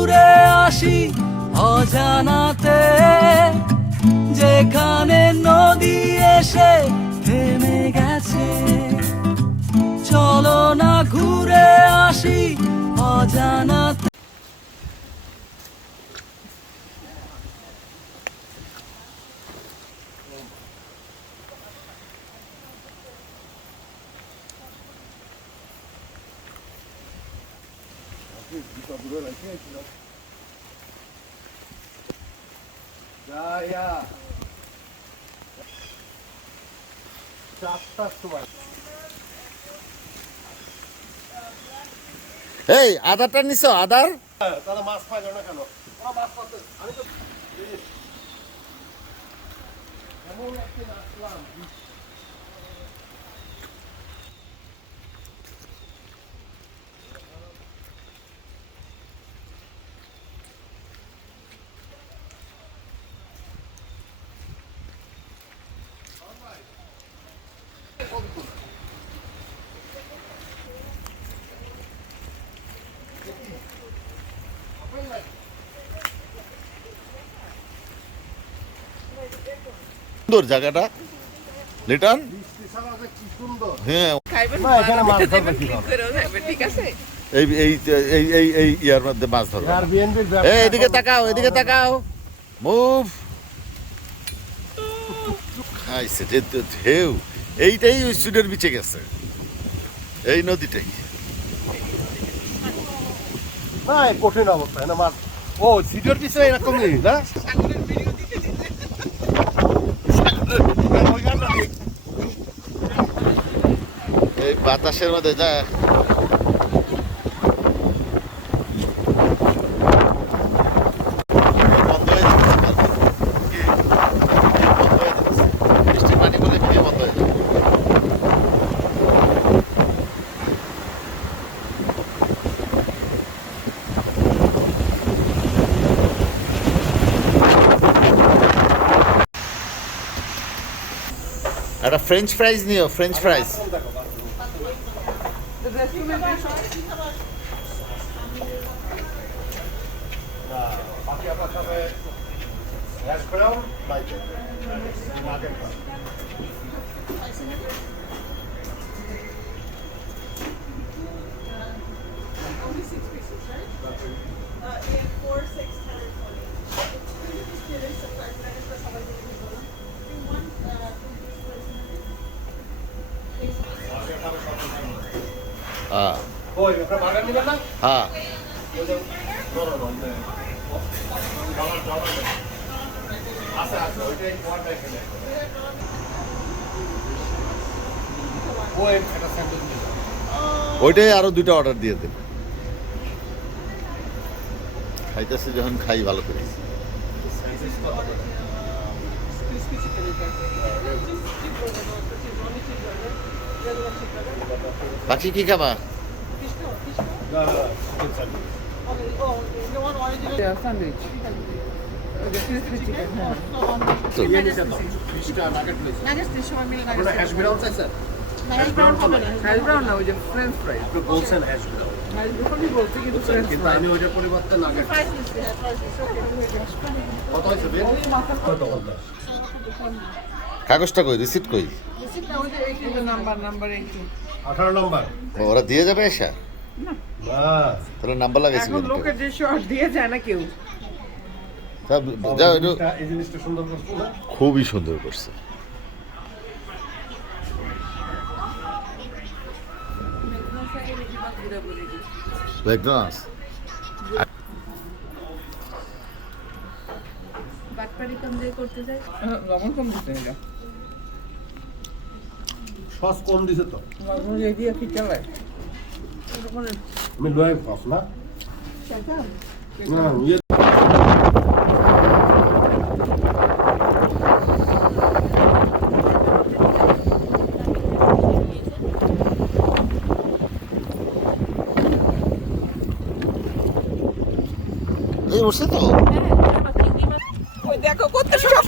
ঘুরে আসি অজানাতে, যেখানে নদী এসে থেমে গেছে। চলো না ঘুরে আসি অজানাতে। এই আদারটা নিছো? আদার তাহলে মাছ পাইল না কেন? মাছ পাচ্ছে আমি তো এমন একদিন আসলাম। সুন্দর জায়গাটা লিটন। হ্যাঁ এই এই এই এই এই ইয়ার মধ্যে মাছ ধরো। এই এদিকে তাকাও, এদিকে তাকাও, মুভ। খাইছে যে ঢেউ, এইটাই ওই সুডের বিচে গেছে, এই নদীটাই। না কঠিন অবস্থা না মাছ। ও সিটের পিছনে এরকমই না। এই বাতাসের মধ্যে যা বন্ধ হয়ে যাচ্ছে, বৃষ্টির পানি বলে ফিরে বন্ধ হয়ে যাবে। একটা ফ্রেঞ্চ ফ্রাইজ নিও, ফ্রেঞ্চ ফ্রাইজ। হ্যাঁ হ্যাঁ ওইটাই আরো 2টা অর্ডার দিয়ে দেন। খাইতেছে যখন খাই ভালো করে। বাকি কি খাবা? কাগজটা কই, রিসিপ্ট কই? 18 নম্বর ওরা দিয়ে যাবে এসা? তাহলে নাম্বার লাগাইছি। লোকের যে শর্ট দিয়ে যায় না কেউ। যাও, একটু এই জিনিসটা সুন্দর করছো না? খুবই সুন্দর করছে। ম্যাকডোনাল্ডস লবণ কম দিতে এটা। সস কম দিছে তো। লবণ দিয়ে কি চালায়? আমি লয়ে সস না। না ইয়ে এই উঠছে তো। ওই দেখো কত সুন্দর